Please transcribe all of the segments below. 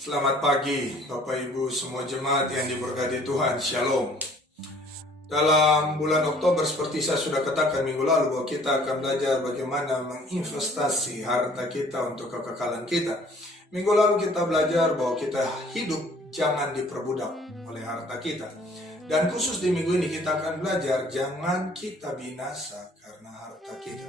Selamat pagi Bapak Ibu semua jemaat yang diberkati Tuhan. Shalom. Dalam bulan Oktober seperti saya sudah katakan minggu lalu bahwa kita akan belajar bagaimana menginvestasi harta kita untuk kekekalan kita. Minggu lalu kita belajar bahwa kita hidup jangan diperbudak oleh harta kita. Dan khusus di minggu ini kita akan belajar jangan kita binasa karena harta kita.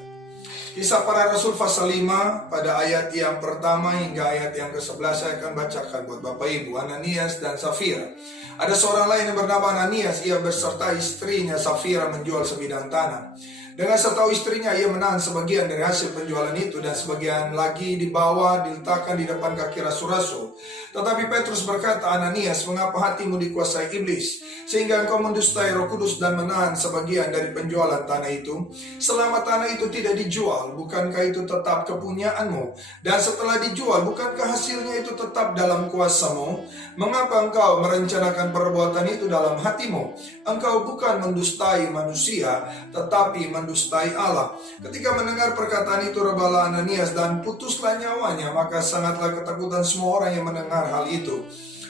Kisah Para Rasul pasal 5 pada ayat yang pertama hingga ayat yang ke-11 saya akan bacakan buat Bapak Ibu. Ananias dan Safira. Ada seorang lain yang bernama Ananias, ia beserta istrinya Safira menjual sebidang tanah. Dengan setahu istrinya ia menahan sebagian dari hasil penjualan itu dan sebagian lagi dibawa diletakkan di depan kaki rasul-rasul. Tetapi Petrus berkata, Ananias, mengapa hatimu dikuasai iblis sehingga engkau mendustai Roh Kudus dan menahan sebagian dari penjualan tanah itu? Selama tanah itu tidak dijual, bukankah itu tetap kepunyaanmu? Dan setelah dijual, bukankah hasilnya itu tetap dalam kuasamu? Mengapa engkau merencanakan perbuatan itu dalam hatimu? Engkau bukan mendustai manusia, tetapi mendustai Allah. Ketika mendengar perkataan itu, rebalah Ananias dan putuslah nyawanya. Maka sangatlah ketakutan semua orang yang mendengar hal itu.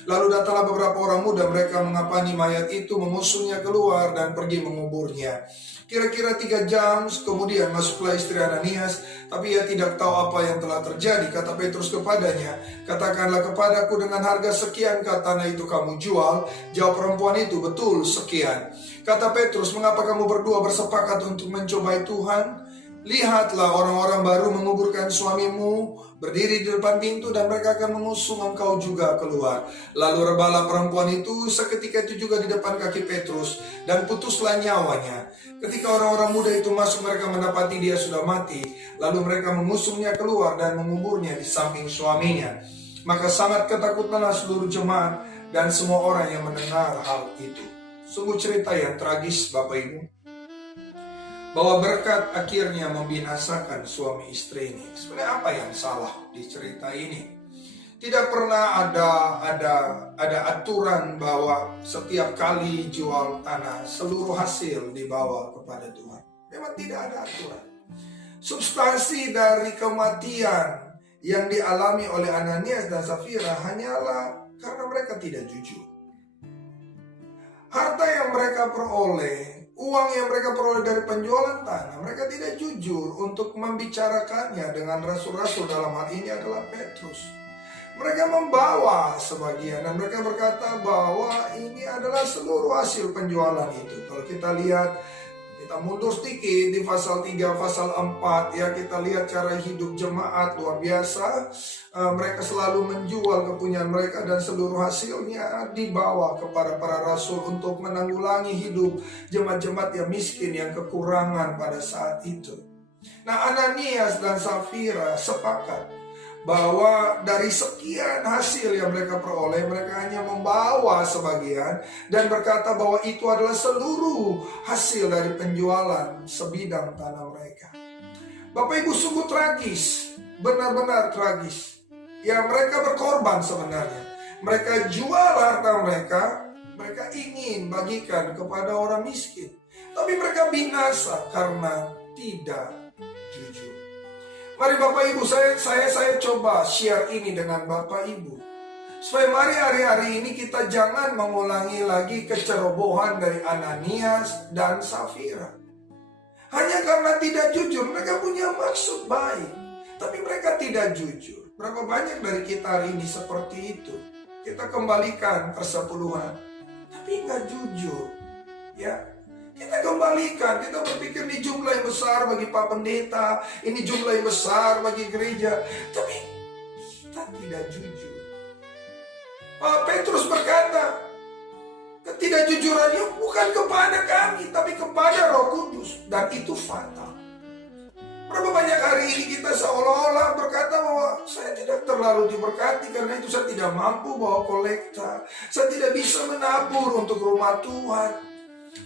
Lalu datanglah beberapa orang muda, mereka mengapani mayat itu, mengusungnya keluar dan pergi menguburnya. Kira-kira 3 jam kemudian masuklah istri Ananias, tapi ia tidak tahu apa yang telah terjadi. Kata Petrus kepadanya, katakanlah kepadaku dengan harga sekian tanah itu kamu jual. Jawab perempuan itu, betul sekian. Kata Petrus, mengapa kamu berdua bersepakat untuk mencobai Tuhan? Lihatlah, orang-orang baru menguburkan suamimu berdiri di depan pintu dan mereka akan mengusung engkau juga keluar. Lalu rebalah perempuan itu seketika itu juga di depan kaki Petrus dan putuslah nyawanya. Ketika orang-orang muda itu masuk, mereka mendapati dia sudah mati. Lalu mereka mengusungnya keluar dan menguburnya di samping suaminya. Maka sangat ketakutanlah seluruh jemaat dan semua orang yang mendengar hal itu. Sungguh cerita yang tragis Bapak Ibu, bahwa berkat akhirnya membinasakan suami istri ini. Sebenarnya apa yang salah di cerita ini? Tidak pernah ada aturan bahwa setiap kali jual tanah seluruh hasil dibawa kepada Tuhan. Memang tidak ada aturan. Substansi dari kematian yang dialami oleh Ananias dan Safira hanyalah karena mereka tidak jujur. Harta yang mereka peroleh, uang yang mereka peroleh dari penjualan tanah, mereka tidak jujur untuk membicarakannya dengan rasul-rasul. Dalam hal ini adalah Petrus. Mereka membawa sebagian dan mereka berkata bahwa ini adalah seluruh hasil penjualan itu. Kalau kita lihat, kita mundur sedikit di pasal 3, pasal 4, ya kita lihat cara hidup jemaat luar biasa. Mereka selalu menjual kepunyaan mereka dan seluruh hasilnya dibawa kepada para rasul untuk menanggulangi hidup jemaat-jemaat yang miskin, yang kekurangan pada saat itu. Nah, Ananias dan Safira sepakat bahwa dari sekian hasil yang mereka peroleh, mereka hanya membawa sebagian dan berkata bahwa itu adalah seluruh hasil dari penjualan sebidang tanah mereka. Bapak Ibu, sungguh tragis, benar-benar tragis. Ya, mereka berkorban sebenarnya. Mereka jual harta mereka, mereka ingin bagikan kepada orang miskin. Tapi mereka binasa karena tidak jujur. Mari Bapak Ibu, saya coba share ini dengan Bapak Ibu, supaya mari hari-hari ini kita jangan mengulangi lagi kecerobohan dari Ananias dan Safira. Hanya karena tidak jujur, mereka punya maksud baik, tapi mereka tidak jujur. Berapa banyak dari kita hari ini seperti itu? Kita kembalikan persepuluhan, tapi nggak jujur. Ya, kita kembalikan, kita berpikir ini jumlah yang besar bagi Pak Pendeta, ini jumlah yang besar bagi gereja, tapi kita tidak jujur. Petrus berkata, ketidakjujurannya bukan kepada kami, tapi kepada Roh Kudus, dan itu fatal. Berapa banyak hari ini kita seolah-olah berkata bahwa saya tidak terlalu diberkati karena itu saya tidak mampu bawa kolekta, saya tidak bisa menabur untuk rumah Tuhan.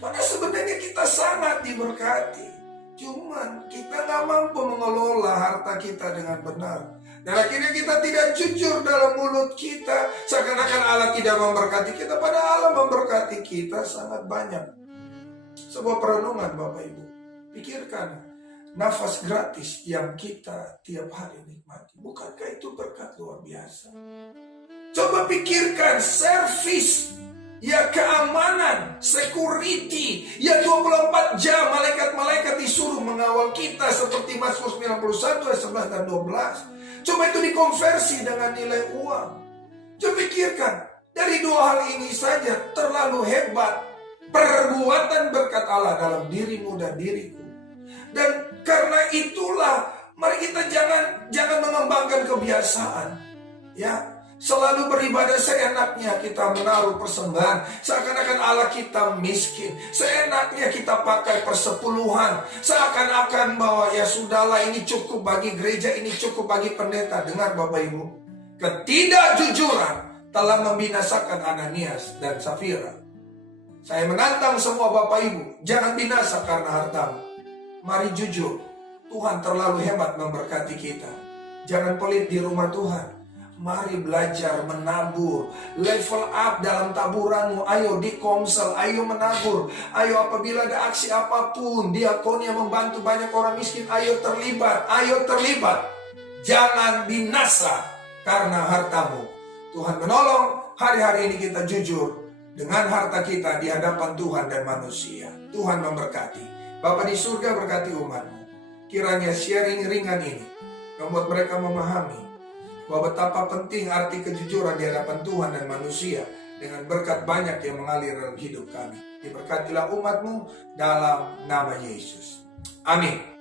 Padahal sebenarnya kita sangat diberkati, cuman kita nggak mampu mengelola harta kita dengan benar. Dan akhirnya kita tidak jujur dalam mulut kita, seakan-akan Allah tidak memberkati kita, padahal Allah memberkati kita sangat banyak. Sebuah perenungan Bapak Ibu, pikirkan nafas gratis yang kita tiap hari nikmati. Bukankah itu berkat luar biasa? Coba pikirkan servis, ya keamanan, security, ya 24 jam malaikat-malaikat disuruh mengawal kita seperti Mazmur 91 ayat 11 dan 12. Coba itu dikonversi dengan nilai uang. Coba pikirkan, dari dua hal ini saja terlalu hebat perbuatan berkat Allah dalam dirimu dan diriku. Dan karena itulah mari kita jangan mengembangkan kebiasaan, ya. Selalu beribadah seenaknya kita menaruh persembahan. Seakan-akan Allah kita miskin. Seenaknya kita pakai persepuluhan. Seakan-akan bahwa ya sudahlah, ini cukup bagi gereja, ini cukup bagi pendeta. Dengar Bapak Ibu, ketidakjujuran telah membinasakan Ananias dan Safira. Saya menantang semua Bapak Ibu, jangan binasa karena hartamu. Mari jujur, Tuhan terlalu hebat memberkati kita. Jangan pelit di rumah Tuhan. Mari belajar menabur, level up dalam taburanmu. Ayo di Komsel, ayo menabur. Ayo apabila ada aksi apapun, diakonia membantu banyak orang miskin, ayo terlibat, ayo terlibat. Jangan binasa karena hartamu. Tuhan menolong hari-hari ini kita jujur dengan harta kita di hadapan Tuhan dan manusia. Tuhan memberkati. Bapa di surga, berkati umat-Mu. Kiranya sharing ringan ini membuat mereka memahami bahwa betapa penting arti kejujuran di hadapan Tuhan dan manusia, dengan berkat banyak yang mengalir dalam hidup kami. Diberkatilah umat-Mu dalam nama Yesus. Amin.